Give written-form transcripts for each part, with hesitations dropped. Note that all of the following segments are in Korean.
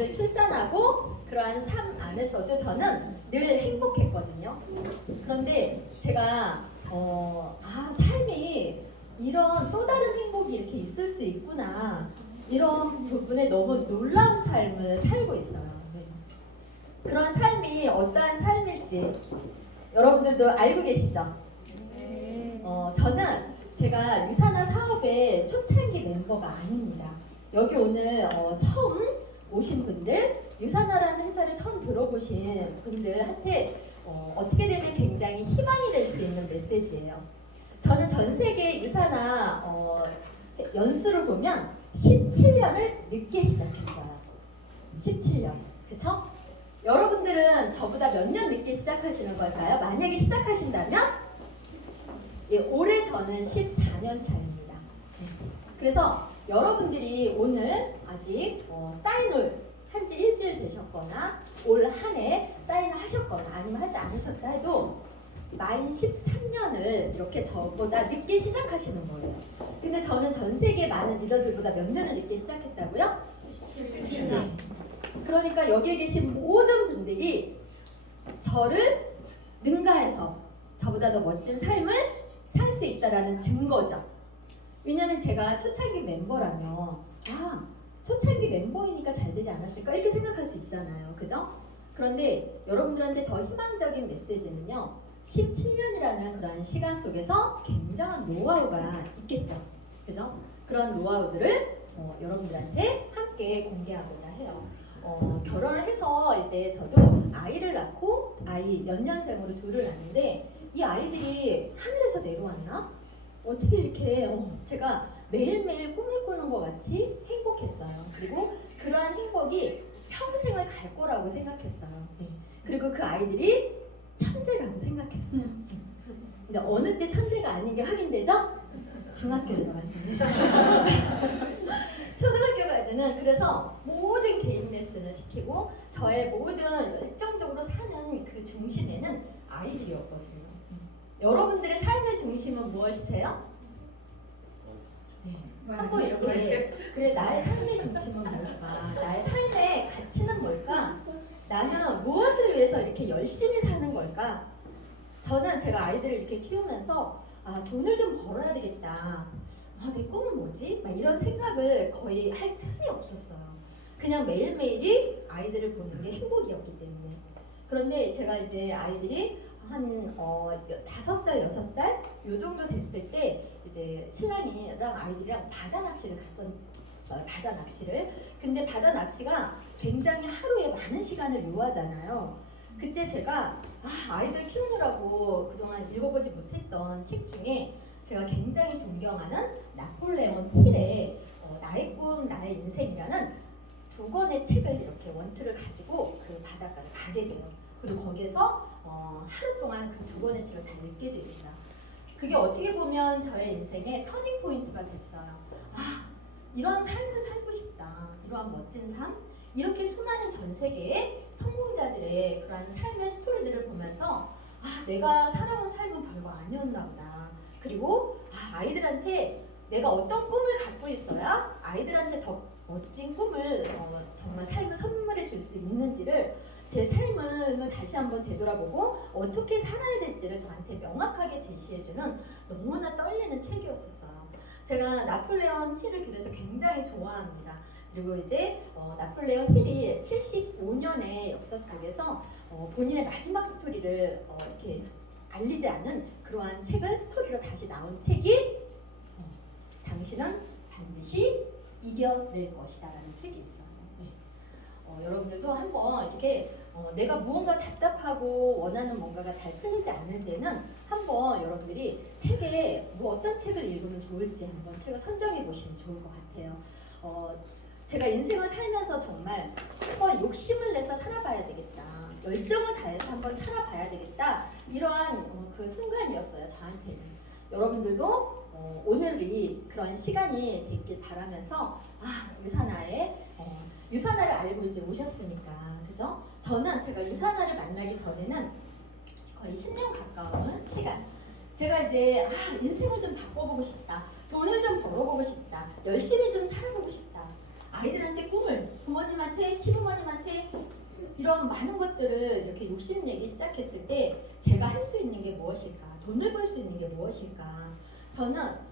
아이를 출산하고 그러한 삶 안에서도 저는 늘 행복했거든요. 그런데 제가 삶이 이런 또 다른 행복이 이렇게 있을 수 있구나, 이런 부분에 너무 놀라운 삶을 살고 있어요. 네. 그런 삶이 어떠한 삶일지 여러분들도 알고 계시죠? 저는 제가 유산화 사업의 초창기 멤버가 아닙니다. 여기 오늘 처음 오신 분들, 유산화라는 회사를 처음 들어보신 분들한테 어떻게 되면 굉장히 희망이 될 수 있는 메시지예요. 저는 전 세계 유산화 연수를 보면 17년을 늦게 시작했어요. 17년, 그쵸? 여러분들은 저보다 몇 년 늦게 시작하시는 걸까요? 만약에 시작하신다면 올해 저는 14년 차입니다. 그래서 여러분들이 오늘 아직 사인을 한지 일주일 되셨거나 올 한 해 사인을 하셨거나 아니면 하지 않으셨다 해도 만 13년을 이렇게 저보다 늦게 시작하시는 거예요. 근데 저는 전 세계 많은 리더들보다 몇 년을 늦게 시작했다고요? 17년. 그러니까 여기에 계신 모든 분들이 저를 능가해서 저보다 더 멋진 삶을 살 수 있다라는 증거죠. 왜냐면 제가 초창기 멤버라면 초창기 멤버이니까 잘 되지 않았을까 이렇게 생각할 수 있잖아요. 그죠? 그런데 여러분들한테 더 희망적인 메시지는요, 17년이라는 그런 시간 속에서 굉장한 노하우가 있겠죠. 그죠? 그런 노하우들을 여러분들한테 함께 공개하고자 해요. 결혼을 해서 이제 저도 아이를 낳고 아이 연년생으로 둘을 낳는데 이 아이들이 하늘에서 내려왔나? 어떻게 이렇게 제가 매일매일 꿈을 꾸는 것 같이 행복했어요. 그리고 그러한 행복이 평생을 갈 거라고 생각했어요. 네. 그리고 그 아이들이 천재라고 생각했어요. 근데 어느 때 천재가 아닌 게 확인되죠? 중학교 들어갈 때는. 초등학교 갈 때는 그래서 모든 개인 레슨을 시키고 저의 모든 열정적으로 사는 그 중심에는 아이들이었거든요. 여러분들의 삶의 중심은 무엇이세요? 네. 한번 이렇게 그래, 나의 삶의 중심은 뭘까? 나의 삶의 가치는 뭘까? 나는 무엇을 위해서 이렇게 열심히 사는 걸까? 저는 제가 아이들을 이렇게 키우면서 돈을 좀 벌어야 되겠다. 내 꿈은 뭐지? 막 이런 생각을 거의 할 틈이 없었어요. 그냥 매일매일이 아이들을 보는 게 행복이었기 때문에. 그런데 제가 이제 아이들이 한 5살, 6살 요 정도 됐을 때 이제 신랑이랑 아이들이랑 바다 낚시를 갔었어요. 바다 낚시를. 근데 바다 낚시가 굉장히 하루에 많은 시간을 요하잖아요. 그때 제가 아이들 키우느라고 그동안 읽어보지 못했던 책 중에 제가 굉장히 존경하는 나폴레옹 힐의 나의 꿈, 나의 인생이라는 2권의 책을 이렇게 원투를 가지고 그 바닷가를 가게 돼요. 그리고 거기에서 하루 동안 그 2권의 책을 다 읽게 됩니다. 그게 어떻게 보면 저의 인생의 터닝 포인트가 됐어요. 이런 삶을 살고 싶다. 이러한 멋진 삶, 이렇게 수많은 전 세계의 성공자들의 그러한 삶의 스토리들을 보면서 내가 살아온 삶은 별거 아니었나 보다. 그리고 아이들한테 내가 어떤 꿈을 갖고 있어야 아이들한테 더 멋진 꿈을 정말 삶을 선물해 줄 수 있는지를, 제 삶을 다시 한번 되돌아보고 어떻게 살아야 될지를 저한테 명확하게 제시해주는 너무나 떨리는 책이었었어요. 제가 나폴레옹 힐을 그래서 굉장히 좋아합니다. 그리고 이제 나폴레옹 힐이 75년의 역사 속에서 본인의 마지막 스토리를 이렇게 알리지 않은 그러한 책을 스토리로 다시 나온 책이 당신은 반드시 이겨낼 것이다 라는 책이 있어요. 네. 여러분들도 한번 이렇게 내가 무언가 답답하고 원하는 뭔가가 잘 풀리지 않을 때는 한번 여러분들이 책에 어떤 책을 읽으면 좋을지 한번 책을 선정해 보시면 좋을 것 같아요. 제가 인생을 살면서 정말 한번 욕심을 내서 살아봐야 되겠다, 열정을 다해서 한번 살아봐야 되겠다, 이러한 그 순간이었어요, 저한테는. 여러분들도 오늘이 그런 시간이 됐길 바라면서 유산화를 알고 이제 오셨으니까, 그죠? 저는 제가 유산화를 만나기 전에는 거의 10년 가까운 시간, 제가 이제 인생을 좀 바꿔보고 싶다, 돈을 좀 벌어보고 싶다, 열심히 좀 살아보고 싶다, 아이들한테 꿈을, 부모님한테, 시부모님한테 이런 많은 것들을 이렇게 욕심내기 시작했을 때 제가 할 수 있는 게 무엇일까? 돈을 벌 수 있는 게 무엇일까? 저는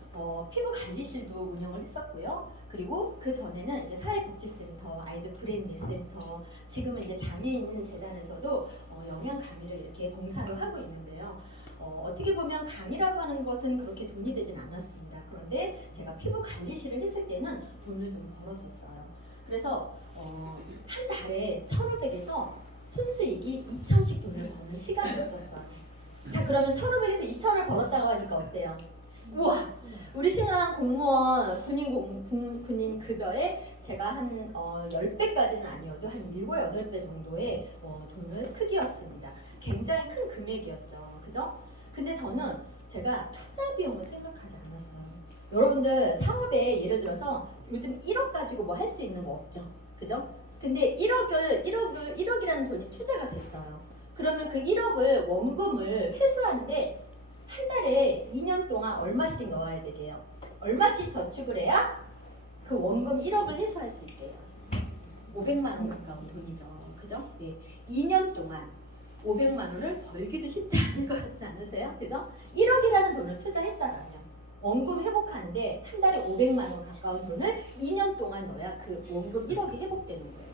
피부 관리실도 운영을 했었고요. 그리고 그 전에는 이제 사회복지센터, 아이들 브레인 센터, 지금은 이제 장애인 재단에서도 영양 강의를 이렇게 봉사를 하고 있는데요. 어떻게 보면 강의라고 하는 것은 그렇게 돈이 되진 않았습니다. 그런데 제가 피부 관리실을 했을 때는 돈을 좀 벌었었어요. 그래서 한 달에 1,500에서 순수익이 2,000씩 돈을 버는 시간이 있었어요. 자, 그러면 1,500에서 2,000을 벌었다고 하니까 어때요? 우와! 우리 신랑 공무원 군인 급여에 제가 한 10배까지는 아니어도 한 7, 8배 정도의 돈을 크기였습니다. 굉장히 큰 금액이었죠. 그죠? 근데 저는 제가 투자 비용을 생각하지 않았어요. 여러분들 사업에 예를 들어서 요즘 1억 가지고 뭐 할 수 있는 거 없죠. 그죠? 근데 1억이라는 돈이 투자가 됐어요. 그러면 그 1억을 원금을 회수하는데 한 달에 2년 동안 얼마씩 넣어야 되게요? 얼마씩 저축을 해야 그 원금 1억을 회수할 수 있대요? 500만 원 가까운 돈이죠. 그죠? 예. 2년 동안 500만 원을 벌기도 쉽지 않은 것 같지 않으세요? 그죠? 1억이라는 돈을 투자했다라면 원금 회복하는데 한 달에 500만 원 가까운 돈을 2년 동안 넣어야 그 원금 1억이 회복되는 거예요.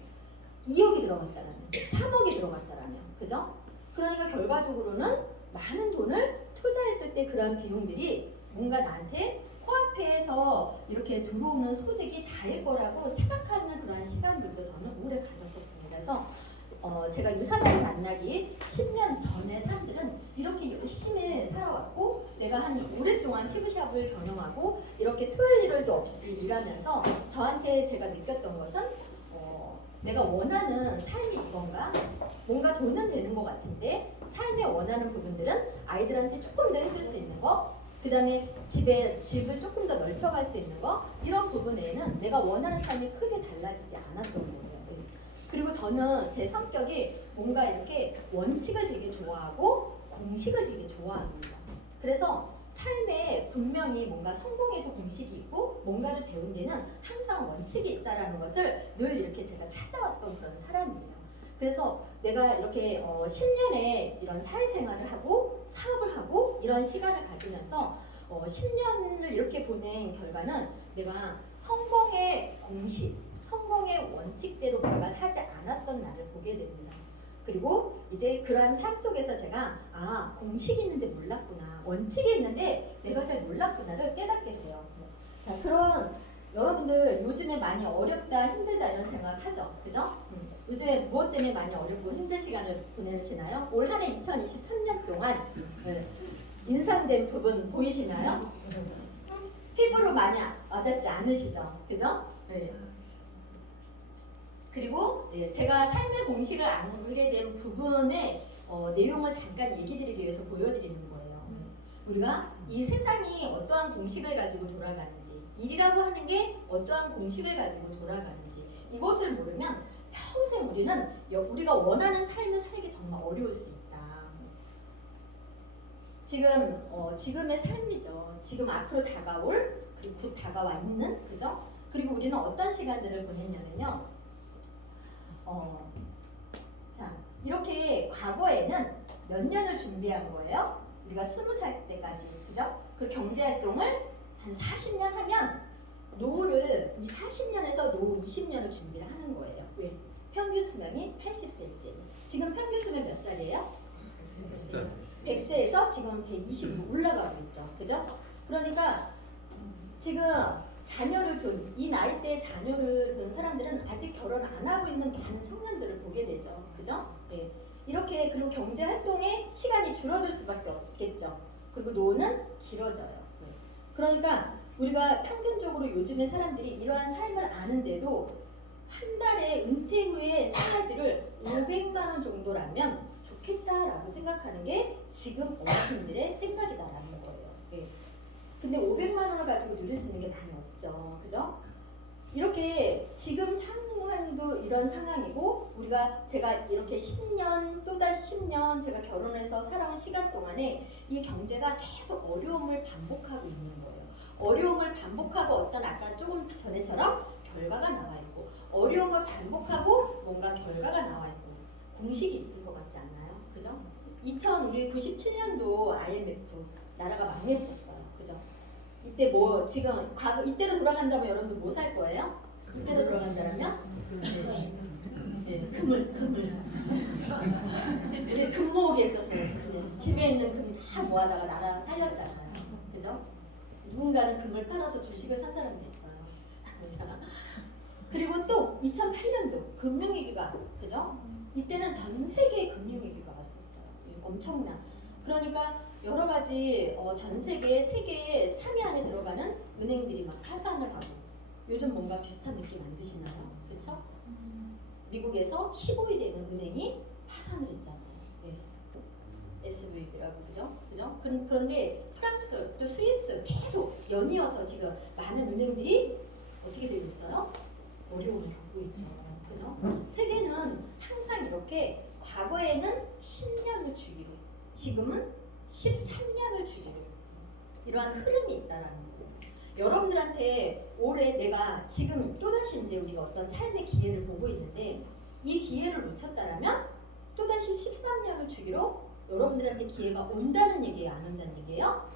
2억이 들어갔다라면, 3억이 들어갔다라면, 그죠? 그러니까 결과적으로는 많은 돈을 투자했을 때 그런 비용들이 뭔가 나한테 코앞에서 이렇게 들어오는 소득이 다일 거라고 착각하는 그런 시간들도 저는 오래 가졌었습니다. 그래서 제가 유사단을 만나기 10년 전에 사람들은 이렇게 열심히 살아왔고 내가 한 오랫동안 피부샵을 경영하고 이렇게 토요일 일요일도 없이 일하면서 저한테 제가 느꼈던 것은 내가 원하는 삶이 이건가? 뭔가 돈은 되는 것 같은데 삶에 원하는 부분들은 아이들한테 조금 더 해줄 수 있는 거, 그 다음에 집을 조금 더 넓혀갈 수 있는 거, 이런 부분에는 내가 원하는 삶이 크게 달라지지 않았던 거예요. 그리고 저는 제 성격이 뭔가 이렇게 원칙을 되게 좋아하고 공식을 되게 좋아합니다. 그래서 삶에 분명히 뭔가 성공에도 공식이 있고 뭔가를 배운 데는 항상 원칙이 있다라는 것을 늘 이렇게 제가 찾아왔던 그런 사람이에요. 그래서 내가 이렇게 10년의 이런 사회생활을 하고 사업을 하고 이런 시간을 가지면서 10년을 이렇게 보낸 결과는 내가 성공의 공식, 성공의 원칙대로 뭔가를 하지 않았던 나를 보게 됩니다. 그리고 이제 그러한 삶 속에서 제가 공식이 있는데 몰랐구나, 원칙이 있는데 내가 잘 몰랐구나를 깨닫게 돼요. 자, 그런 여러분들 요즘에 많이 어렵다, 힘들다 이런 생각하죠, 그죠? 요즘에 무엇 때문에 많이 어렵고 힘든 시간을 보내시나요? 올 한 해 2023년 동안 인상된 부분 보이시나요? 피부로 많이 와닿지 않으시죠, 그죠? 네. 그리고 제가 삶의 공식을 알게 된 부분의 내용을 잠깐 얘기 드리기 위해서 보여드리는 거예요. 우리가 이 세상이 어떠한 공식을 가지고 돌아가는지, 일이라고 하는 게 어떠한 공식을 가지고 돌아가는지 이것을 모르면 평생 우리는 우리가 원하는 삶을 살기 정말 어려울 수 있다. 지금의 삶이죠. 지금 앞으로 다가올, 그리고 곧 다가와 있는, 그죠? 그리고 우리는 어떤 시간들을 보냈냐면요. 자, 이렇게 과거에는 몇 년을 준비한 거예요? 우리가 20살 때까지, 그죠? 그 경제활동을 한 40년 하면 노후를 이 40년에서 노후 20년을 준비를 하는 거예요. 왜? 평균 수명이 80세 때. 지금 평균 수명 몇 살이에요? 100세에서 지금 120으로 올라가고 있죠. 그죠? 그러니까 지금 자녀를 둔, 이 나이대에 자녀를 둔 사람들은 아직 결혼 안 하고 있는 많은 청년들을 보게 되죠. 그죠? 네. 이렇게, 그리고 경제 활동의 시간이 줄어들 수밖에 없겠죠. 그리고 노후는 길어져요. 네. 그러니까 우리가 평균적으로 요즘의 사람들이 이러한 삶을 아는데도 한 달에 은퇴 후에 생활비를 500만 원 정도라면 좋겠다라고 생각하는 게 지금 어르신들의 생각이다라는 거예요. 네. 근데 500만 원을 가지고 누릴 수 있는 게 많이 없죠. 그죠? 이렇게 지금 상황도 이런 상황이고 제가 이렇게 10년 또다시 10년 제가 결혼해서 살아온 시간 동안에 이 경제가 계속 어려움을 반복하고 있는 거예요. 어려움을 반복하고 아까 조금 전에처럼 결과가 나와 있고 어려운 걸 반복하고 뭔가 결과가 나와 있고 공식이 있을 것 같지 않나요? 그죠? 1997년도 IMF 나라가 망했었어요. 그죠? 이때 뭐 지금 과거 이때로 돌아간다면 여러분들 뭐 살 거예요? 이때로 돌아간다면 네, 금을 근데 금 모으기 했었어요. 집에 있는 금 다 모아다가 나라 살렸잖아요. 그죠? 누군가는 금을 팔아서 주식을 산 사람도 있어요. 그리고 또 2008년도 금융위기가 그죠? 이때는 전 세계에 금융위기가 왔었어요. 엄청난. 그러니까 여러 가지 전 세계 세계 3위 안에 들어가는 은행들이 막 파산을 하고 요즘 뭔가 비슷한 느낌 안 드시나요? 그렇죠? 미국에서 15위 되는 은행이 파산을 했잖아요. 네. SVB라고 그죠? 그런데 프랑스 또 스위스 계속 연이어서 지금 많은 은행들이 어떻게 되고 있어요? 어려움을 겪고 있죠. 그죠? 세계는 항상 이렇게 과거에는 10년을 주기로 지금은 13년을 주기로 이러한 흐름이 있다라는 거예요. 여러분들한테 올해 내가 지금 또다시 이제 우리가 어떤 삶의 기회를 보고 있는데 이 기회를 놓쳤다라면 또다시 13년을 주기로 여러분들한테 기회가 온다는 얘기예요? 안 온다는 얘기예요?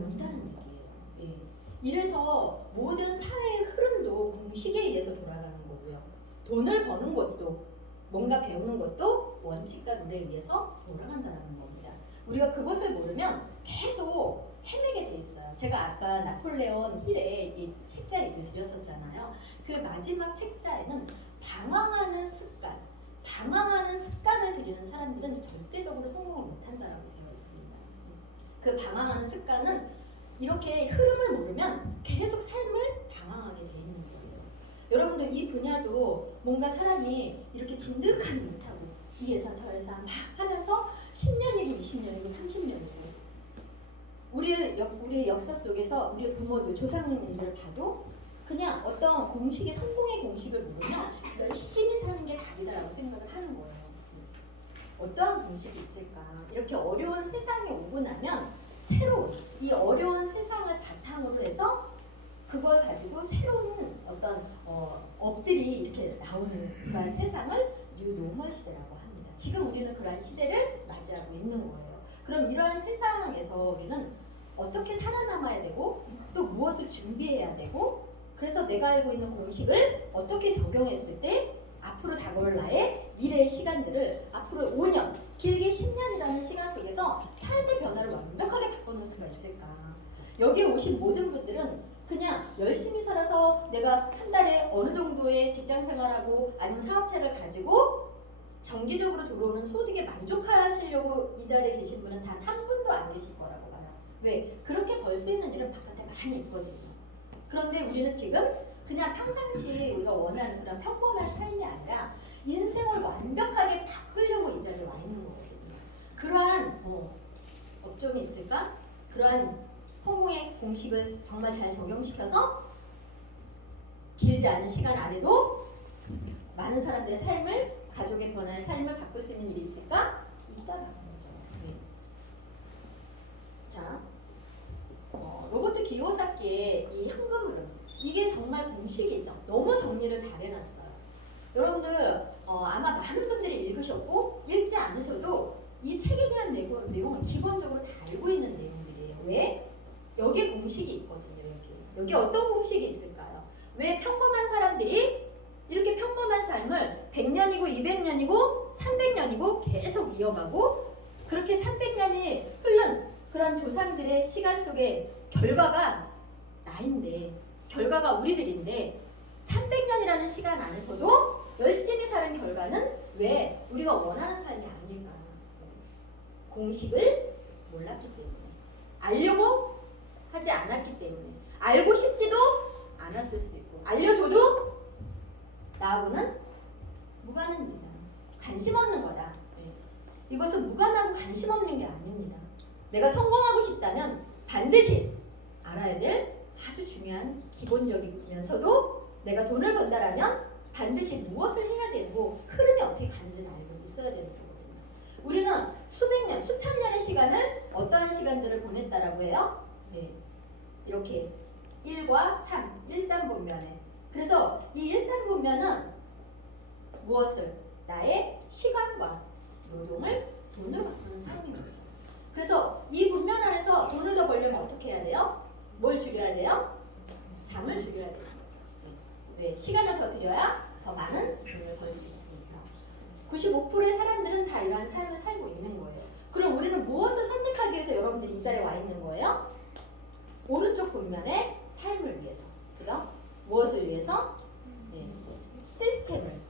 온다는 얘기예요. 예. 이래서 모든 사회의 흐름도 공식에 의해서 돌아가는 거고요. 돈을 버는 것도 뭔가 배우는 것도 원칙과 룰에 의해서 돌아간다는 겁니다. 우리가 그것을 모르면 계속 헤매게 돼 있어요. 제가 아까 나폴레온 힐의 이 책자 얘기를 드렸었잖아요. 그 마지막 책자에는 방황하는 습관을 들이는 사람들은 절대적으로 성공을 못한다라고 되어 있습니다. 그 방황하는 습관은 이렇게 흐름을 모르면 계속 삶을 방황하게 돼 있는 거예요. 여러분들 이 분야도 뭔가 사람이 이렇게 진득하니 못하고 이 회사 저 회사 막 하면서 10년이고 20년이고 30년이고 우리의 역사 속에서 우리의 부모들, 조상님들 봐도 그냥 어떤 공식의 성공의 공식을 모르면 열심히 사는 게 답이다라고 생각을 하는 거예요. 어떠한 공식이 있을까? 이렇게 어려운 세상에 오고 나면 새로운 이 어려운 세상을 바탕으로 해서 그걸 가지고 새로운 어떤 업들이 이렇게 나오는 그러한 세상을 뉴노멀 시대라고 합니다. 지금 우리는 그러한 시대를 맞이하고 있는 거예요. 그럼 이러한 세상에서 우리는 어떻게 살아남아야 되고 또 무엇을 준비해야 되고 그래서 내가 알고 있는 공식을 어떻게 적용했을 때 앞으로 다가올 나의 미래의 시간들을 앞으로 5년, 길게 10년이라는 시간 속에서 삶의 변화를 완벽하게 바꿔놓을 수가 있을까? 여기에 오신 모든 분들은 그냥 열심히 살아서 내가 한 달에 어느 정도의 직장 생활하고 아니면 사업체를 가지고 정기적으로 들어오는 소득에 만족하시려고 이 자리에 계신 분은 단 한 분도 안 계실 거라고 봐요. 왜? 그렇게 벌 수 있는 일은 바깥에 많이 있거든요. 그런데 우리는 지금 그냥 평상시에 우리가 원하는 그런 평범한 삶이 아니라 인생을 완벽하게 바꾸려고 이 자리에 와 있는 거거든요. 그러한 업종이 있을까? 그러한 성공의 공식을 정말 잘 적용시켜서 길지 않은 시간 안에도 많은 사람들의 삶을 가족의 변화의 삶을 바꿀 수 있는 일이 있을까? 있다라는 거죠. 네. 자, 로버트 기요사키의 이 현금 흐름 이게 정말 공식이죠. 너무 정리를 잘 해놨어요. 여러분들 아마 많은 분들이 읽으셨고 읽지 않으셔도 이 책에 대한 내용은 기본적으로 다 알고 있는 내용들이에요. 왜? 여기에 공식이 있거든요. 여기 어떤 공식이 있을까요? 왜 평범한 사람들이 이렇게 평범한 삶을 100년이고 200년이고 300년이고 계속 이어가고 그렇게 300년이 흐른 그런 조상들의 시간 속에 결과가 나인데 결과가 우리들인데 300년이라는 시간 안에서도 열심히 사는 결과는 왜 우리가 원하는 삶이 아닐까? 공식을 몰랐기 때문에 알려고 하지 않았기 때문에 알고 싶지도 않았을 수도 있고 알려줘도 나하고는 무관합니다. 관심 없는 거다. 이것은 무관하고 관심 없는 게 아닙니다. 내가 성공하고 싶다면 반드시 알아야 될 아주 중요한 기본적이면서도 내가 돈을 번다라면 반드시 무엇을 해야 되고 흐름이 어떻게 가는지는 알고 있어야 되는 거거든요. 우리는 수백 년, 수천 년의 시간을 어떠한 시간들을 보냈다라고 해요? 네. 이렇게 1과 3, 1, 3분면에 그래서 이 일상 분면은 무엇을? 나의 시간과 노동을 돈으로 바꾸는 사람인 거죠. 그래서 이 분면 안에서 돈을 더 벌려면 어떻게 해야 돼요? 뭘 줄여야 돼요? 잠을 줄여야 되는 거죠. 왜? 시간을 더 들여야 더 많은 돈을 벌 수 있으니까. 95%의 사람들은 다 이러한 삶을 살고 있는 거예요. 그럼 우리는 무엇을 선택하기 위해서 여러분들이 이 자리에 와 있는 거예요? 오른쪽 분면의 삶을 위해서. 그죠? 무엇을 위해서? 네. 시스템을.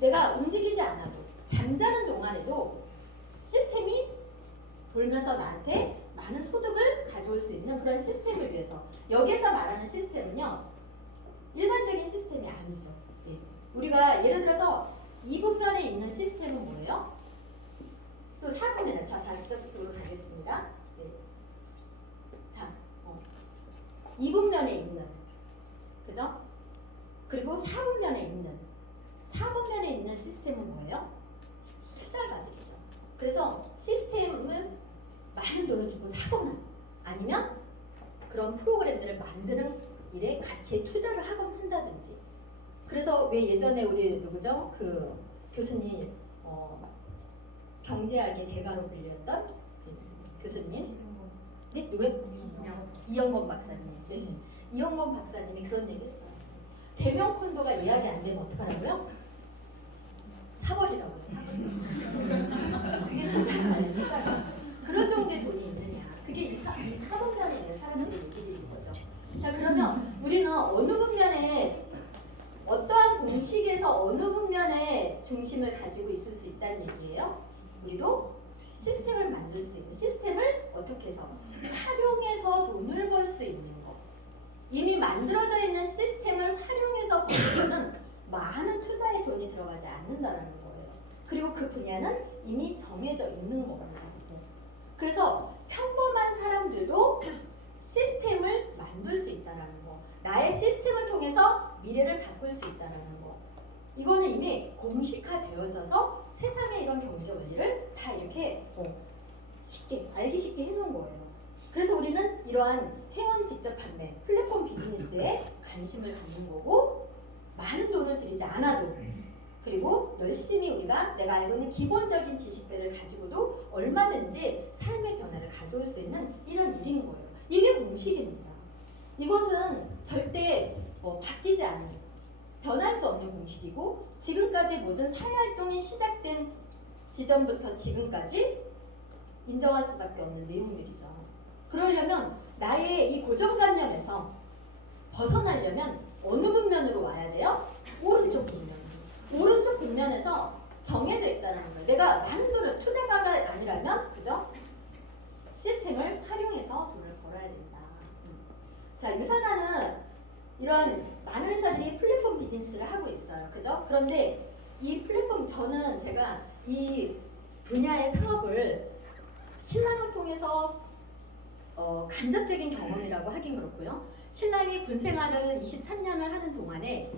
내가 움직이지 않아도 잠자는 동안에도 시스템이 돌면서 나한테 많은 소득을 가져올 수 있는 그런 시스템을 위해서. 여기서 말하는 시스템은요, 일반적인 시스템이 아니죠. 예. 우리가 예를 들어서 2분면에 있는 시스템은 뭐예요? 또 4분면에, 자, 반대쪽으로 가겠습니다. 예. 자, 2분면에 있는, 그죠? 그리고 4분면에 있는 시스템은 뭐예요? 투자가들이죠. 그래서 시스템을 많은 돈을 주고 사거나 아니면 그런 프로그램들을 만드는 일에 같이 투자를 하곤 한다든지. 그래서 왜 예전에 우리 누구죠? 그 교수님, 경제학의 대가로 불렸던 교수님, 네, 누구요? 이영건 박사님. 네. 이영건 박사님이 그런 얘기했어요. 대명 콘도가 이야기 안 되면 어떡하라고요? 사버리라고요. 그게 투자가 아니에요. 투자가. 그런 정도의 돈이 있느냐. 그게 이 사분면에 있는 사람들의 얘기들인 거죠. 자, 그러면 우리는 어느 분면에 어떠한 공식에서 어느 분면에 중심을 가지고 있을 수 있다는 얘기예요. 우리도 시스템을 만들 수 있는, 시스템을 어떻게 해서 활용해서 돈을 벌 수 있는 거. 이미 만들어져 있는 시스템을 활용해서 벌려면 많은 투자의 돈이 들어가지 않는다는 거예요. 그리고 그 분야는 이미 정해져 있는 겁니다. 그래서 평범한 사람들도 시스템을 만들 수 있다는 거. 나의 시스템을 통해서 미래를 바꿀 수 있다는 거. 이거는 이미 공식화되어져서 세상의 이런 경제 원리를 다 이렇게 쉽게 알기 쉽게 해놓은 거예요. 그래서 우리는 이러한 회원 직접 판매, 플랫폼 비즈니스에 관심을 갖는 거고, 많은 돈을 들이지 않아도, 그리고 열심히 우리가 내가 알고 있는 기본적인 지식들을 가지고도 얼마든지 삶의 변화를 가져올 수 있는 이런 일인 거예요. 이게 공식입니다. 이것은 절대 바뀌지 않는, 변할 수 없는 공식이고, 지금까지 모든 사회활동이 시작된 지점부터 지금까지 인정할 수밖에 없는 내용들이죠. 그러려면 나의 이 고정관념에서 벗어나려면 어느 분면으로 와야 돼요? 오른쪽 분면. 오른쪽 분면에서 정해져 있다는 거예요. 내가 많은 돈을, 투자가가 아니라면, 그죠? 시스템을 활용해서 돈을 벌어야 된다. 자, 유산하는 이런 많은 회사들이 플랫폼 비즈니스를 하고 있어요. 그죠? 그런데 이 플랫폼, 제가 이 분야의 사업을 신랑을 통해서 간접적인 경험이라고 하긴 그렇고요. 신랑이 군 생활을 23년을 하는 동안에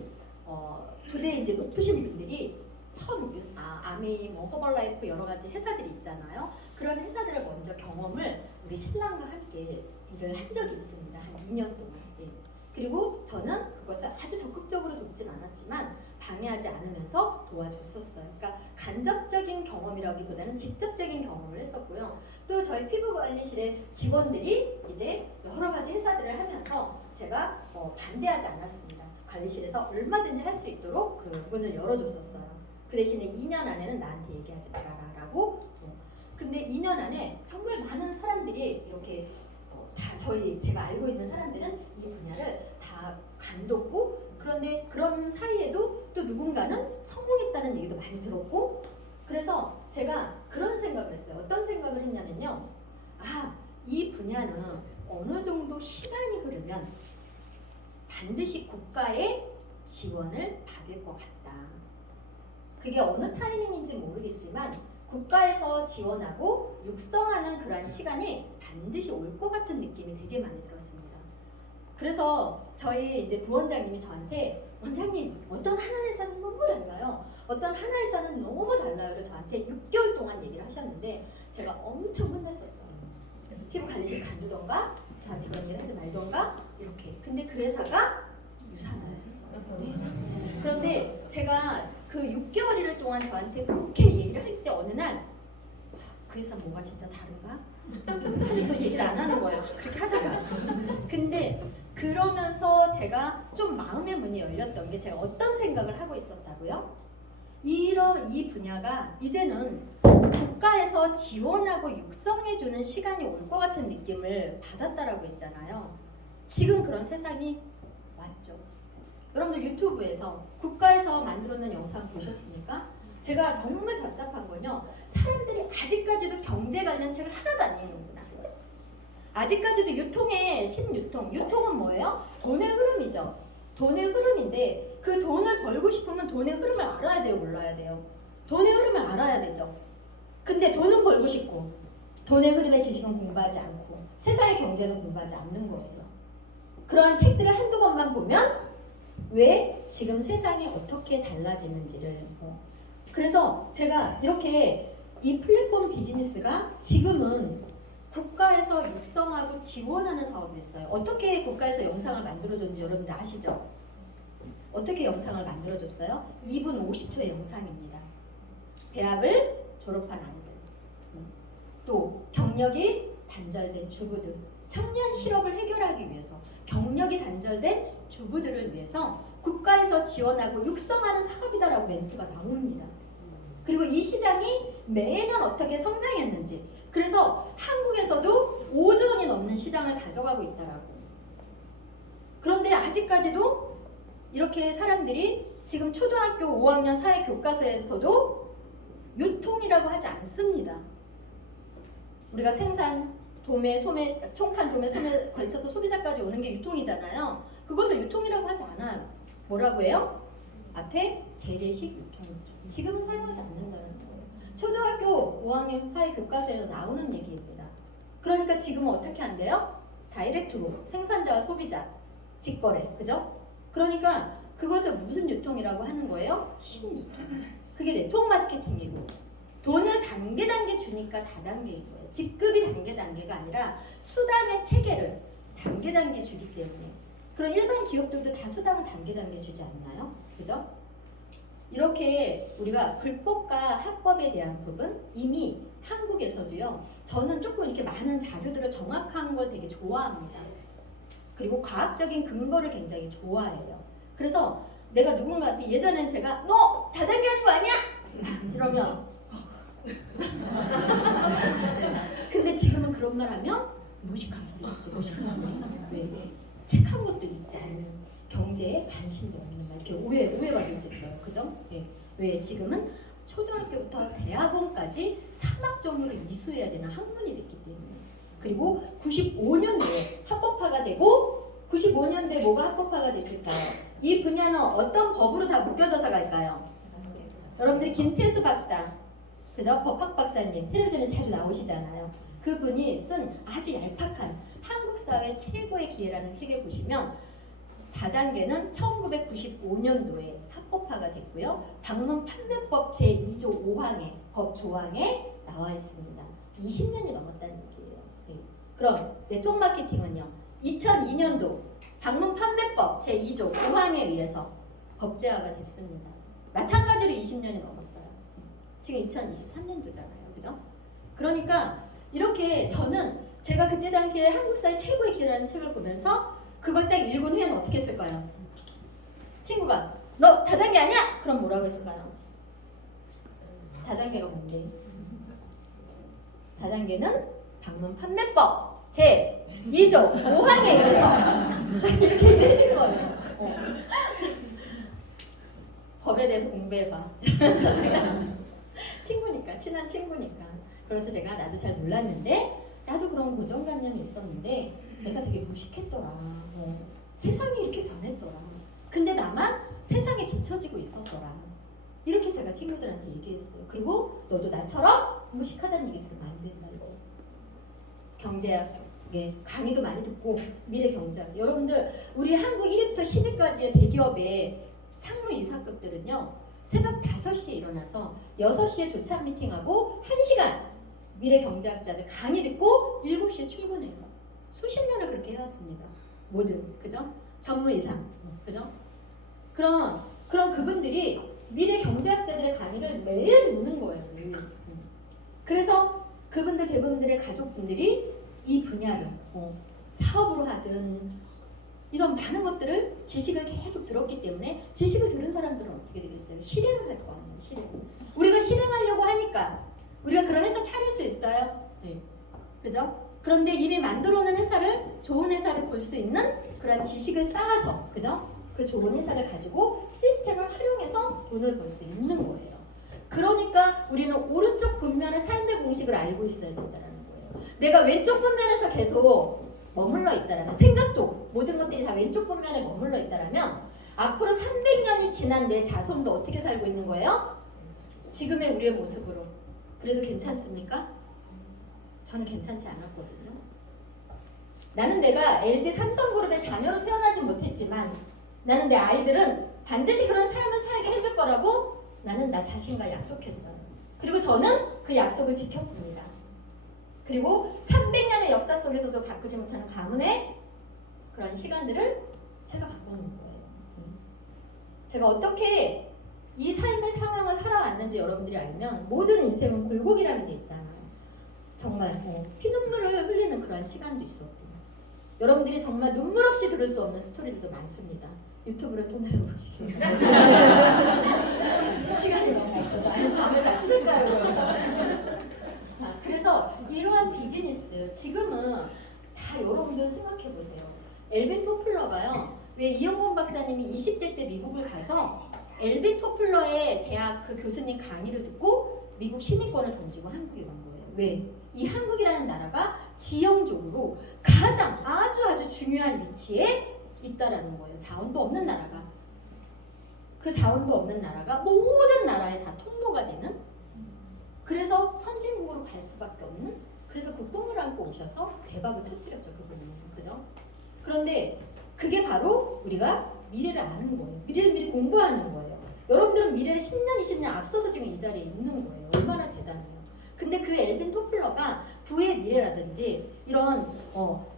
부대에 이제 높으신 분들이 처음 아미, 허벌라이프 여러 가지 회사들이 있잖아요. 그런 회사들을 먼저 경험을 우리 신랑과 함께 일을 한 적이 있습니다. 한 2년 동안. 예. 그리고 저는 그것을 아주 적극적으로 돕진 않았지만 방해하지 않으면서 도와줬었어요. 그러니까 간접적인 경험이라기보다는 직접적인 경험을 했었고요. 또 저희 피부관리실의 직원들이 이제 여러 가지 회사들을 하면서 제가 반대하지 않았습니다. 관리실에서 얼마든지 할 수 있도록 그 문을 열어줬었어요. 그 대신에 2년 안에는 나한테 얘기하지 말아라 라고. 근데 2년 안에 정말 많은 사람들이 이렇게 다 제가 알고 있는 사람들은 이 분야를 다 간뒀고, 그런데 그런 사이에도 또 누군가는 성공했다는 얘기도 많이 들었고, 그래서 제가 그런 생각을 했어요. 어떤 생각을 했냐면요. 이 분야는 어느 정도 시간이 흐르면 반드시 국가의 지원을 받을 것 같다. 그게 어느 타이밍인지 모르겠지만 국가에서 지원하고 육성하는 그런 시간이 반드시 올 것 같은 느낌이 되게 많이 들었습니다. 그래서 저희 이제 부원장님이 저한테, 원장님 어떤 하나 회사는 너무 달라요. 어떤 하나 회사는 너무 달라요를 저한테 6개월 동안 얘기를 하셨는데 제가 엄청 혼냈었어요. 피부 관리실 간두던가 저한테 그런 얘기 하지 말던가 이렇게. 근데 그 회사가 유산하셨어요. 네. 그런데 제가 그 6개월 동안 저한테 그렇게 얘기를 할 때 어느 날 그 회사 뭐가 진짜 다른가? 아직도 얘기를 안 하는 거예요. 그렇게 하다가. 근데 그러면서 제가 좀 마음의 문이 열렸던 게 제가 어떤 생각을 하고 있었다고요? 이 분야가 이제는 국가에서 지원하고 육성해주는 시간이 올 것 같은 느낌을 받았다라고 했잖아요. 지금 그런 세상이 왔죠. 여러분들 유튜브에서 국가에서 만들어놓은 영상 보셨습니까? 제가 정말 답답한 건요. 사람들이 아직까지도 경제 관련 책을 하나도 안 읽는구나. 아직까지도 유통은 뭐예요? 돈의 흐름이죠. 돈의 흐름인데 그 돈을 벌고 싶으면 돈의 흐름을 알아야 돼요? 몰라야 돼요? 돈의 흐름을 알아야 되죠. 근데 돈은 벌고 싶고 돈의 흐름의 지식은 공부하지 않고 세상의 경제는 공부하지 않는 거예요. 그러한 책들을 한두 권만 보면 왜 지금 세상이 어떻게 달라지는지를 그래서 제가 이렇게 이 플랫폼 비즈니스가 지금은 국가에서 육성하고 지원하는 사업이었어요. 어떻게 국가에서 영상을 만들어줬는지 여러분들 아시죠? 어떻게 영상을 만들어줬어요? 2분 50초의 영상입니다. 대학을 졸업한 아이들, 또 경력이 단절된 주부들, 청년 실업을 해결하기 위해서 경력이 단절된 주부들을 위해서 국가에서 지원하고 육성하는 사업이다라고 멘트가 나옵니다. 그리고 이 시장이 매년 어떻게 성장했는지, 그래서 한국에서도 5조 원이 넘는 시장을 가져가고 있다라고. 그런데 아직까지도 이렇게 사람들이 지금 초등학교 5학년 사회 교과서에서도 유통이라고 하지 않습니다. 우리가 생산, 도매, 소매, 총판, 도매, 소매 걸쳐서 소비자까지 오는 게 유통이잖아요. 그것을 유통이라고 하지 않아요. 뭐라고 해요? 앞에 재래식 유통이죠. 지금은 사용하지 않는다는 거예요. 초등학교 5학년 사회 교과서에서 나오는 얘기입니다. 그러니까 지금은 어떻게 한대요? 다이렉트로 생산자와 소비자, 직거래, 그죠? 그러니까 그것을 무슨 유통이라고 하는 거예요? 심리. 그게 네트워크 마케팅이고 돈을 단계 주니까 다단계인 거예요. 직급이 단계가 아니라 수당의 체계를 단계 주기 때문에. 그런 일반 기업들도 다 수당을 단계 주지 않나요? 그죠? 이렇게 우리가 불법과 합법에 대한 부분 이미 한국에서도요. 저는 조금 이렇게 많은 자료들을 정확한 걸 되게 좋아합니다. 그리고 과학적인 근거를 굉장히 좋아해요. 그래서 내가 누군가한테 예전엔 제가 너 다단계 하는 거 아니야? 이러면 근데 지금은 그런 말 하면 무식한 소리였죠. 무식한 소리. 왜? 책한 것도 읽지 않는 경제에 관심도 없는 말 이렇게 오해받을 수 있어요. 그죠? 네. 왜? 지금은 초등학교부터 대학원까지 3학점으로 이수해야 되는 학문이 됐기 때문에. 그리고 95년도에 합법화가 되고 95년도에 뭐가 합법화가 됐을까요? 이 분야는 어떤 법으로 다 묶여져서 갈까요? 여러분들이 김태수 박사, 그죠? 법학 박사님 텔레비전에 자주 나오시잖아요. 그분이 쓴 아주 얄팍한 한국 사회 최고의 기회라는 책에 보시면 다단계는 1995년도에 합법화가 됐고요. 방문 판매법 제2조 5항의 법 조항에 나와 있습니다. 20년이 넘었다는 얘기예요. 네. 그럼 네트워크 마케팅은요. 2002년도 방문 판매법 제2조 5항에 의해서 법제화가 됐습니다. 마찬가지로 20년이 넘었어요. 지금 2023년도잖아요. 그죠? 그러니까 이렇게 저는 제가 그때 당시에 한국사의 최고의 기회라는 책을 보면서 그걸 딱 읽은 후에는 어떻게 했을까요? 친구가 너 다단계 아니야? 그럼 뭐라고 했을까요? 다단계가 뭔데? 다단계는 방문 판매법 제2조 5항에 의해서 이렇게 얘기해준 거예요. 법에 대해서 공부해봐. 이러면서 제가 친구니까, 친한 친구니까. 그래서 제가 나도 잘 몰랐는데 나도 그런 고정관념이 있었는데 내가 되게 무식했더라. 세상이 이렇게 변했더라. 근데 나만 세상에 뒤처지고 있었더라. 이렇게 제가 친구들한테 얘기했어요. 그리고 너도 나처럼 무식하다는 얘기 들으면 안 된다. 이제 경제학에 강의도 많이 듣고 미래경제학. 여러분들 우리 한국 1위부터 10위까지의 대기업의 상무이사급들은요. 새벽 5시에 일어나서 6시에 조찬 미팅하고 1시간 미래경제학자들 강의 듣고 7시에 출근해요. 수십 년을 그렇게 해왔습니다. 뭐든. 그죠? 전무 이상. 그죠? 그런 그분들이 미래 경제학자들의 강의를 매일 듣는 거예요. 매일. 그래서 그분들 대부분들의 가족분들이 이 분야를 사업으로 하든 이런 많은 것들을 지식을 계속 들었기 때문에 지식을 들은 사람들은 어떻게 되겠어요? 실행을 할 거 아니에요. 실행. 우리가 실행하려고 하니까 우리가 그런 회사 차릴 수 있어요. 네. 그죠? 그런데 이미 만들어 놓은 회사를 좋은 회사를 볼 수 있는 그런 지식을 쌓아서 그죠? 그 좋은 회사를 가지고 시스템을 활용해서 돈을 벌 수 있는 거예요. 그러니까 우리는 오른쪽 분면의 삶의 공식을 알고 있어야 된다는 거예요. 내가 왼쪽 분면에서 계속 머물러 있다라면 생각도 모든 것들이 다 왼쪽 분면에 머물러 있다라면 앞으로 300년이 지난 내 자손도 어떻게 살고 있는 거예요? 지금의 우리의 모습으로. 그래도 괜찮습니까? 저는 괜찮지 않았거든요. 나는 내가 LG 삼성그룹의 자녀로 태어나지 못했지만 나는 내 아이들은 반드시 그런 삶을 살게 해줄 거라고 나는 나 자신과 약속했어요. 그리고 저는 그 약속을 지켰습니다. 그리고 300년의 역사 속에서도 바꾸지 못하는 가문의 그런 시간들을 제가 바꾸는 거예요. 제가 어떻게 이 삶의 상황을 살아왔는지 여러분들이 알면 모든 인생은 굴곡이라는 게 있잖아요. 정말 피눈물을 흘리는 그런 시간도 있었고 여러분들이 정말 눈물 없이 들을 수 없는 스토리들도 많습니다. 유튜브를 통해서 보시기 시간이 너무 없어서 밤을 같이 쓸까요? 그래서 이러한 비즈니스 지금은 다 여러분들 생각해 보세요. 엘빈 토플러가요. 왜 이영곤 박사님이 20대 때 미국을 가서 엘빈 토플러의 대학 그 교수님 강의를 듣고 미국 시민권을 던지고 한국에 온 거예요. 왜? 이 한국이라는 나라가 지형적으로 가장 아주 중요한 위치에 있다라는 거예요. 자원도 없는 나라가. 그 자원도 없는 나라가 모든 나라에 다 통로가 되는 그래서 선진국으로 갈 수밖에 없는 그래서 그 꿈을 안고 오셔서 대박을 터뜨렸죠. 그분은. 그죠? 그런데 그게 바로 우리가 미래를 아는 거예요. 미래를 미리 공부하는 거예요. 여러분들은 미래를 10년, 20년 앞서서 지금 이 자리에 있는 거예요. 얼마나 대단해요. 근데 그 엘빈 토플러가 부의 미래라든지 이런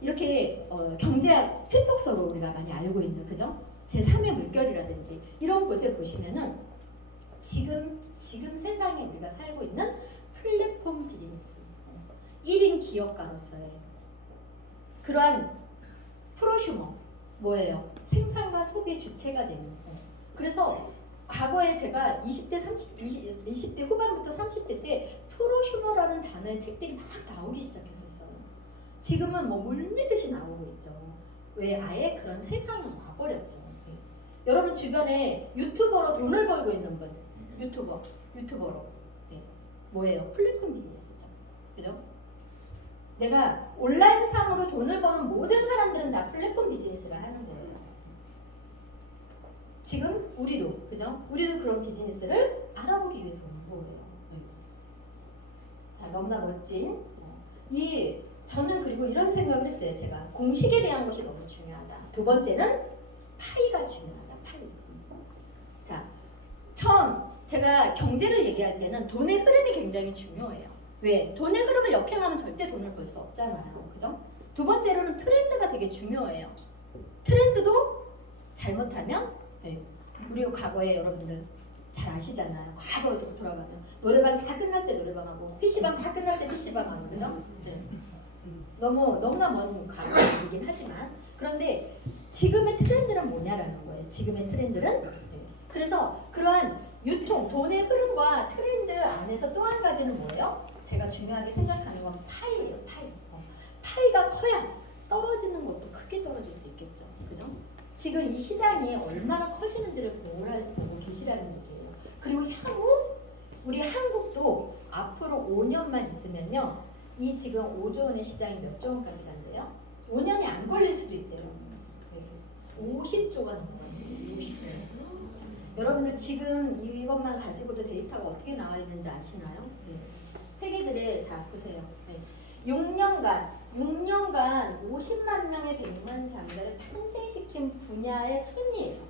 이렇게 경제학 필독서로 우리가 많이 알고 있는 그죠? 제3의 물결이라든지 이런 곳에 보시면은 지금 세상에 우리가 살고 있는 플랫폼 비즈니스 1인 기업가로서의 그러한 프로슈머 뭐예요? 생산과 소비의 주체가 되는 거. 그래서 과거에 제가 20대 후반부터 30대 때 프로슈머라는 단어의 책들이 막 나오기 시작했었어요. 지금은 뭐 물밀듯이 나오고 있죠. 왜? 아예 그런 세상이 와버렸죠. 여러분 주변에 유튜버로 돈을 벌고 있는 분, 유튜버로 뭐예요? 플랫폼 비즈니스죠. 그죠? 내가 온라인상으로 돈을 버는 모든 사람들은 다 플랫폼 비즈니스를 하는 거예요. 지금 우리도 그죠? 우리도 그런 비즈니스를 알아보기 위해서 온 거예요. 자, 너무나 멋진 저는 그리고 이런 생각을 했어요. 제가 공식에 대한 것이 너무 중요하다. 두 번째는 파이가 중요하다. 파이. 자, 처음 제가 경제를 얘기할 때는 돈의 흐름이 굉장히 중요해요. 왜? 돈의 흐름을 역행하면 절대 돈을 벌 수 없잖아요. 그죠? 두 번째로는 트렌드가 되게 중요해요. 트렌드도 잘못하면 우리가 과거에 여러분들 잘 아시잖아요. 과거로 돌아가면 노래방 다 끝날 때 노래방하고 PC방 다 끝날 때 PC방하고 그죠? 너무나 먼 과거이긴 하지만 그런데 지금의 트렌드는 뭐냐라는 거예요. 지금의 트렌드는 그래서 그러한 유통, 돈의 흐름과 트렌드 안에서 또 한 가지는 뭐예요? 제가 중요하게 생각하는 건 파이예요. 파이가 커야 떨어지는 것도 크게 떨어질 수 있겠죠. 그죠? 지금 이 시장이 얼마나 커지는지를 보고 계시라는 얘기예요. 그리고 향후 우리 한국도 앞으로 5년만 있으면요. 이 지금 5조 원의 시장이 몇 조 원까지 간대요? 5년이 안 걸릴 수도 있대요. 50조가 넘어요. 50조. 여러분들 지금 이것만 가지고도 데이터가 어떻게 나와 있는지 아시나요? 세계들의 자 보세요. 6년간 50만 명의 백만장자를 탄생시킨 분야의 순위예요.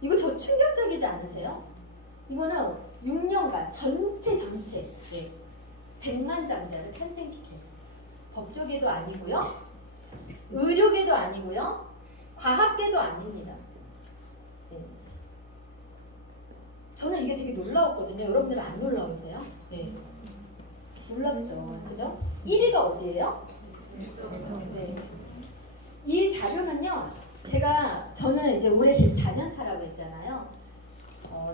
이거 저 충격적이지 않으세요? 이거는 6년간 전체 100만장자를 탄생시켜요. 법조계도 아니고요. 의료계도 아니고요. 과학계도 아닙니다. 네. 저는 이게 되게 놀라웠거든요. 여러분들은 안 놀라우세요? 네. 놀랍죠. 그죠? 1위가 어디예요? 네. 이 자료는요. 저는 이제 올해 14년 차라고 했잖아요.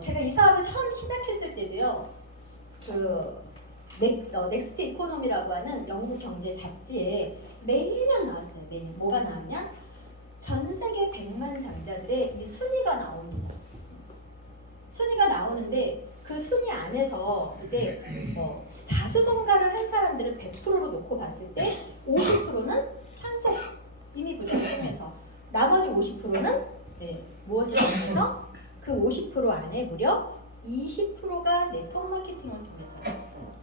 제가 이 사업을 처음 시작했을 때도요. 넥스트 이코노미라고 하는 영국 경제 잡지에 매년 나왔어요. 매년. 뭐가 나왔냐? 전 세계 100만 장자들의 이 순위가 나옵니다. 순위가 나오는데 그 순위 안에서 이제 자수성가를 한 사람들을 100%로 놓고 봤을 때 50%는 상속 이미 부정행해서 나머지 50%는 무엇을 통해서 그 50% 안에 무려 20%가 네트워크 마케팅을 통해서 했어요.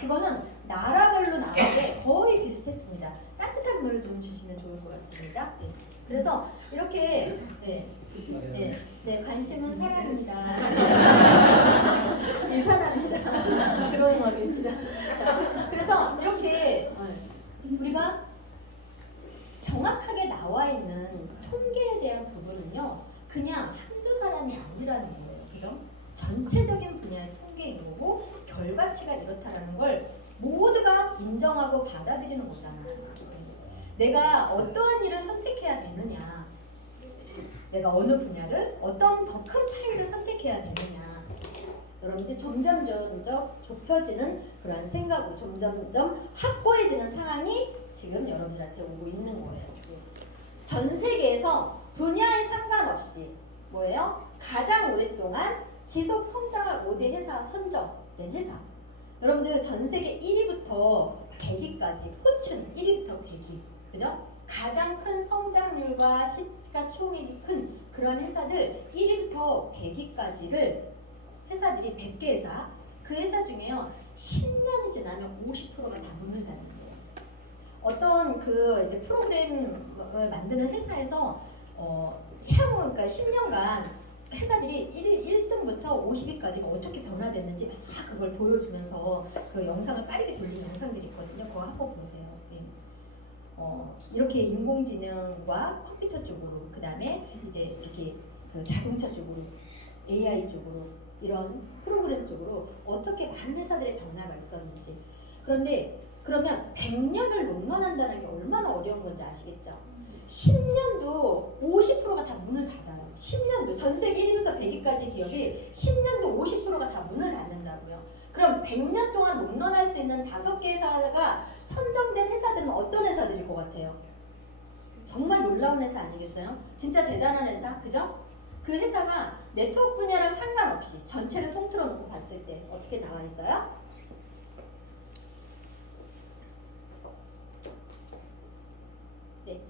그거는 나라별로 나오는데 거의 비슷했습니다. 따뜻한 물을 좀 주시면 좋을 것 같습니다. 그래서 이렇게 관심은 사랑입니다. 유산합니다. 그런 말입니다. 그래서 이렇게 우리가 정확하게 나와 있는 통계에 대한 부분은요, 그냥 한두 사람이 아니라는 거예요. 그죠? 전체적인 분야의 통계인 거고 결과치가 이렇다라는 걸 모두가 인정하고 받아들이는 거잖아요. 내가 어떠한 일을 선택해야 되느냐, 내가 어느 분야를 어떤 더 큰 파일을 선택해야 되느냐, 여러분들 점점 좁혀지는 그런 생각으로 점점 확고해지는 상황이 지금 여러분들한테 오고 있는 거예요. 전 세계에서 분야에 상관없이 뭐예요? 가장 오랫동안 지속 성장을 5대 회사 선정된 회사. 여러분들 전 세계 1위부터 100위까지 포춘 1위부터 100위. 그죠? 가장 큰 성장률과 시가총액이 큰 그런 회사들 1위부터 100위까지를 회사들이 100개 회사, 그 회사 중에요 10년이 지나면 50%가 다 문을 닫는 거예요. 어떤 그 이제 프로그램을 만드는 회사에서 향후 그러니까 10년간 회사들이 1등부터 50위까지가 어떻게 변화됐는지 막 그걸 보여주면서 그 영상을 빠르게 돌리는 영상들이 있거든요. 그거 한번 보세요. 이렇게 인공지능과 컴퓨터 쪽으로, 그 다음에 이제 이렇게 그 자동차 쪽으로, AI 쪽으로, 이런 프로그램 쪽으로 어떻게 많은 회사들의 변화가 있었는지. 그런데 그러면 100년을 롱런한다는 게 얼마나 어려운 건지 아시겠죠? 10년도 50%가 다 문을 닫아요. 10년도 전 세계 1위부터 100위까지 기업이 10년도 50%가 다 문을 닫는다고요. 그럼 100년 동안 롱런할 수 있는 5개 회사가 선정된 회사들은 어떤 회사들일 것 같아요? 정말 놀라운 회사 아니겠어요? 진짜 대단한 회사, 그죠? 그 회사가 네트워크 분야랑 상관없이 전체를 통틀어 놓고 봤을 때 어떻게 나와 있어요? 네,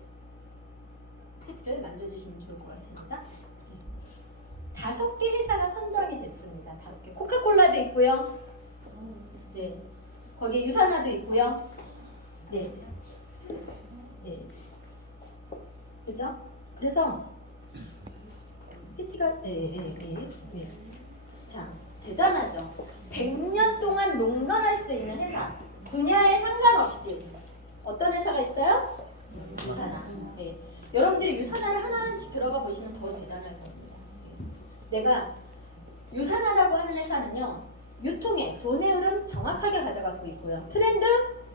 패드를 만져주시면 좋을 것 같습니다. 5개 회사가 선정이 됐습니다. 5개. 코카콜라도 있고요. 네, 거기에 유산화도 있고요. 네, 네, 그죠? 그래서 PT가 자, 대단하죠. 100년 동안 롱런할 수 있는 회사, 분야에 상관없이 어떤 회사가 있어요? 유산화. 네. 여러분들이 유산화를 하나씩 들어가 보시면 더 대단할 겁니다. 내가 유산화라고 하는 회사는요, 유통의 돈의 흐름 정확하게 가져가고 있고요, 트렌드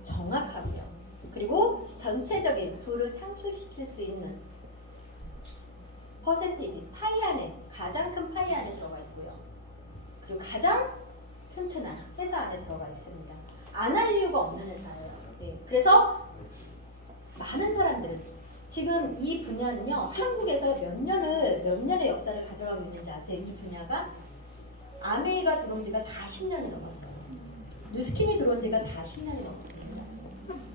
정확하고요, 그리고 전체적인 부를 창출시킬 수 있는 퍼센테이지, 파이 안에, 가장 큰 파이 안에 들어가 있고요, 그리고 가장 튼튼한 회사 안에 들어가 있습니다. 안 할 이유가 없는 회사예요. 네. 그래서 많은 사람들은 지금 이 분야는요, 한국에서 몇 년의 역사를 가져가고 있는지 아세요? 이 분야가 아메이가 들어온 지가 40년이 넘었어요. 누스킨이 들어온 지가 40년이 넘었습니다.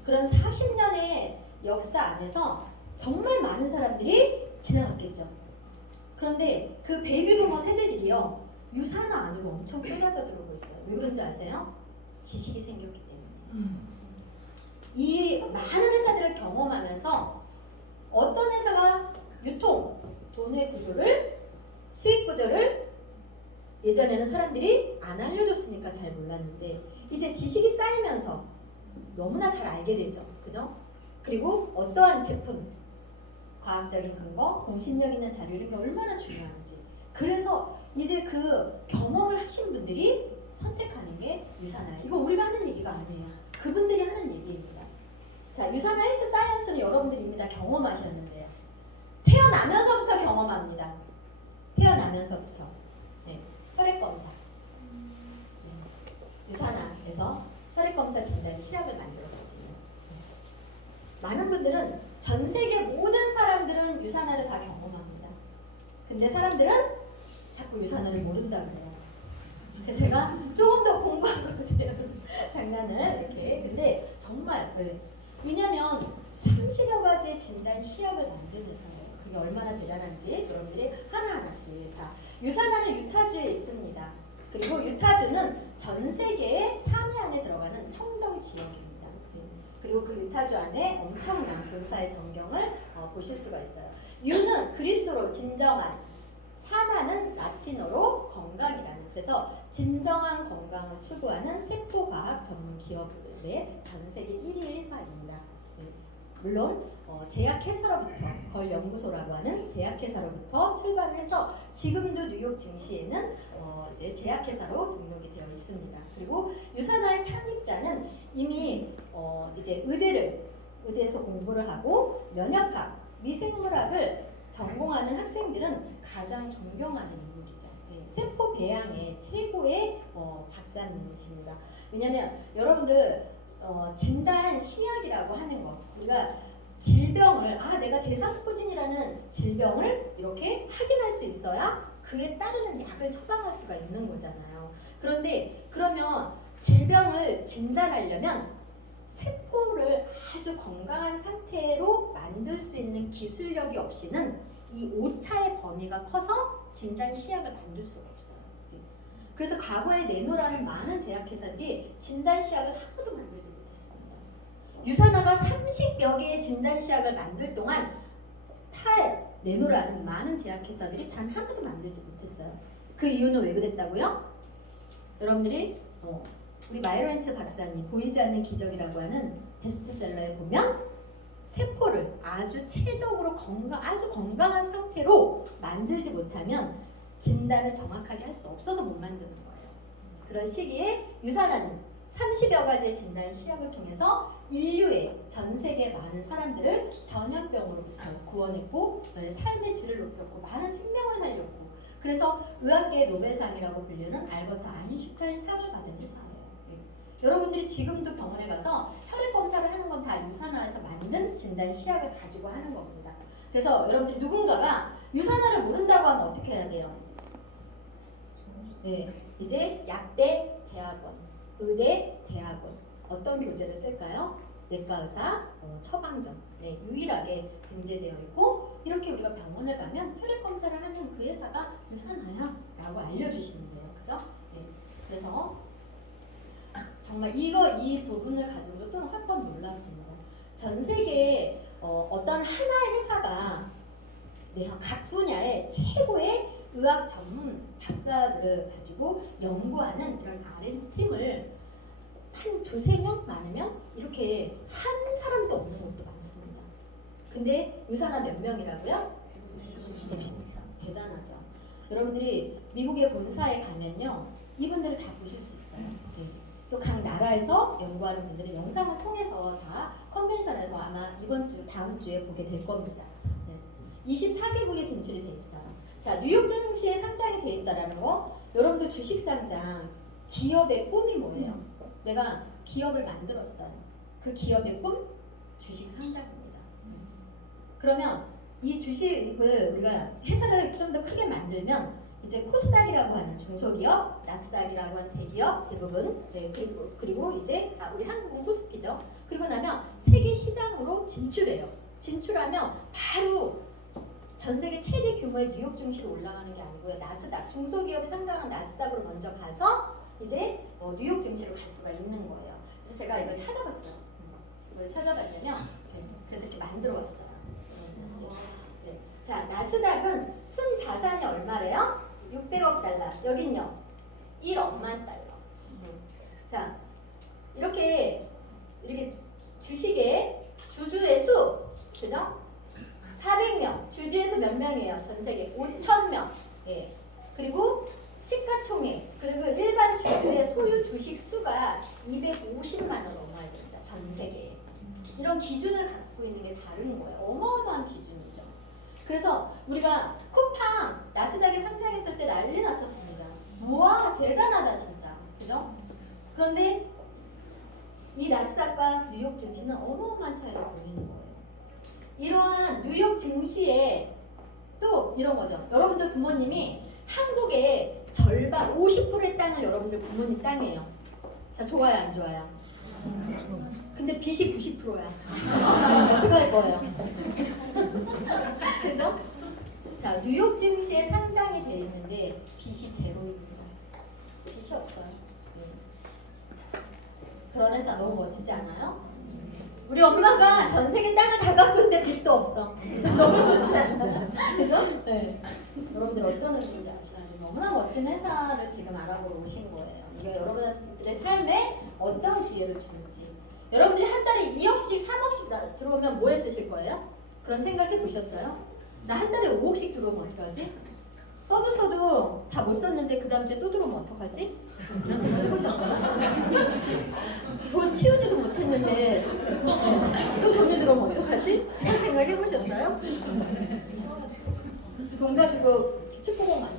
그런 40년의 역사 안에서 정말 많은 사람들이 지나갔겠죠. 그런데 그 베이비부머 세대들이요, 유산화 안으로 엄청 쏟아져 들어오고 있어요. 왜 그런지 아세요? 지식이 생겼기 때문에. 이 많은 회사들을 경험하면서 어떤 회사가 유통, 돈의 구조를, 수익 구조를 예전에는 사람들이 안 알려줬으니까 잘 몰랐는데 이제 지식이 쌓이면서 너무나 잘 알게 되죠. 그죠? 그리고 어떠한 제품, 과학적인 근거, 공신력 있는 자료 이런 게 얼마나 중요한지. 그래서 이제 그 경험을 하신 분들이 선택하는 게 유산화예요. 이거 우리가 하는 얘기가 아니에요. 그분들이 하는 얘기입니다. 자, 유산화 헬스 사이언스는 여러분들이 이미 다 경험하셨는데요. 태어나면서부터 경험합니다. 태어나면서부터. 네, 혈액검사. 유산화에서 혈액검사 진단 시약을 만들었거든요. 많은 분들은 전 세계 모든 사람들은 유산화를 다 경험합니다. 근데 사람들은 자꾸 유산화를 모른다 그래요. 그래서 제가 조금 더 공부하고 오세요. 장난을 이렇게. 근데 정말 왜냐면 30여 가지의 진단 시약을 만들면서요. 그게 얼마나 대단한지 여러분들이 하나하나씩. 자, 유산화는 유타주에 있습니다. 그리고 유타주는 전 세계의 3위 안에 들어가는 청정 지역입니다. 그리고 그 유타주 안에 엄청난 본사의 전경을 보실 수가 있어요. 유는 그리스로 진정한, 산화는 라틴어로 건강이라는, 그래서 진정한 건강을 추구하는 세포과학 전문 기업의 전 세계 1위 회사입니다. 물론 제약회사로부터, 걸 연구소라고 하는 제약회사로부터 출발을 해서 지금도 뉴욕 증시에는 이제 제약회사로 등록이 되어 있습니다. 그리고 유산화의 창립자는 이미 이제 의대에서 공부를 하고 면역학, 미생물학을 전공하는 학생들은 가장 존경하는 인물이죠. 세포 배양의 최고의 박사님이십니다. 왜냐하면 여러분들 진단 시약이라고 하는 것, 우리가 질병을 내가 대사포진이라는 질병을 이렇게 확인할 수 있어야 그에 따르는 약을 처방할 수가 있는 거잖아요. 그런데 그러면 질병을 진단하려면 세포를 아주 건강한 상태로 만들 수 있는 기술력이 없이는 이 오차의 범위가 커서 진단 시약을 만들 수가 없어요. 그래서 과거에 내노라는 많은 제약회사들이 진단 시약을 하나도 만들지 못했습니다. 유산화가 30여 개의 진단 시약을 만들 동안 내노라는 많은 제약회사들이 단 하나도 만들지 못했어요. 그 이유는 왜 그랬다고요? 여러분들이 우리 마이런츠 박사님 보이지 않는 기적이라고 하는 베스트셀러에 보면 세포를 아주 체적으로 아주 건강한 상태로 만들지 못하면 진단을 정확하게 할 수 없어서 못 만드는 거예요. 그런 시기에 유산화는 30여 가지의 진단 시약을 통해서 인류의 전 세계 많은 사람들을 전염병으로부터 구원했고 삶의 질을 높였고 많은 생명을 살렸고, 그래서 의학계의 노벨상이라고 불리는 알버트 아인슈타인 상을 받은 회사예요. 여러분들이 지금도 병원에 가서 혈액 검사를 하는 건 다 유산화에서 만든 진단 시약을 가지고 하는 겁니다. 그래서 여러분들이 누군가가 유산화를 모른다고 하면 어떻게 해야 돼요? 네, 이제 약대 대학원, 의대 대학원, 어떤 교재를 쓸까요? 내과의사, 처방전, 유일하게 등재되어 있고, 이렇게 우리가 병원을 가면 혈액 검사를 하는 그 회사가 유산화야 라고 알려주시면 돼요. 그죠? 네, 그래서 정말 이 부분을 가지고도 또 한 번 놀랐습니다. 전 세계에 어떤 하나의 회사가 각 분야의 최고의 의학 전문 박사들을 가지고 연구하는 이런 R&D팀을 한 두세 명 많으면 이렇게 한 사람도 없는 것도 많습니다. 근데 유산화 몇 명이라고요? 160명. 대단하죠. 여러분들이 미국의 본사에 가면요, 이분들을 다 보실 수 있어요. 또 각 나라에서 연구하는 분들은 영상을 통해서 다 컨벤션에서 아마 이번 주, 다음 주에 보게 될 겁니다. 24개국에 진출이 돼 있어요. 자, 뉴욕 증시에 상장이 돼 있다라는 거, 여러분들 주식 상장, 기업의 꿈이 뭐예요? 내가 기업을 만들었어요. 그 기업의 꿈? 주식 상장입니다. 그러면 이 주식을 우리가 회사를 좀 더 크게 만들면 이제 코스닥이라고 하는 중소기업, 나스닥이라고 하는 대기업 대부분, 그리고 이제 우리 한국은 코스피죠. 그리고 나면 세계 시장으로 진출해요. 진출하면 바로 전 세계 최대 규모의 뉴욕 증시로 올라가는 게 아니고요. 나스닥, 중소기업이 상장한 나스닥으로 먼저 가서 이제 뉴욕 증시로 갈 수가 있는 거예요. 그래서 제가 이걸 찾아봤어요. 이걸 찾아봤냐면 그래서 이렇게 만들어 왔어요. 자, 나스닥은 순 자산이 얼마래요? 600억 달러. 여긴요, 1억만 달러. 자, 이렇게 주식의 주주의 수, 그죠? 400만 수요가 250만 원 넘어야 된다. 전 세계에. 이런 기준을 갖고 있는 게 다른 거예요. 어마어마한 기준이죠. 그래서 우리가 쿠팡 나스닥에 상장했을 때 난리 났었습니다. 우와 대단하다 진짜. 그죠? 그런데 이 나스닥과 뉴욕 증시는 어마어마한 차이를 보이는 거예요. 이러한 뉴욕 증시에 또 이런 거죠. 여러분들 부모님이 한국의 절반 50%의 땅을 여러분들 부모님 땅이에요. 자, 좋아요 안 좋아요? 근데 빚이 90%야. 어떻게 할 거예요? 그죠? 자, 뉴욕 증시에 상장이 돼 있는데 빚이 제로입니다. 빚이 없어요. 그런 회사 너무 멋지지 않아요? 우리 엄마가 전 세계 땅을 다 갖고 있는데 빚도 없어. 너무 좋지 않나요? 그죠? 네. 여러분들 어떤 의미인지 아시나요? 너무나 멋진 회사를 지금 알아보러 오신 거예요. 이게 여러분들의 삶에 어떤 기회를 주는지. 여러분들이 한 달에 2억씩, 3억씩 들어오면 뭐에 쓰실 거예요? 그런 생각해 보셨어요? 나 한 달에 5억씩 들어오면 어떡하지? 써도 다 못 썼는데 그 다음 주에 또 들어오면 어떡하지? 이런 생각 해보셨어요? 돈 치우지도 못했는데 또 돈이 들어오면 어떡하지? 이런 생각 해보셨어요? 돈 가지고 축구공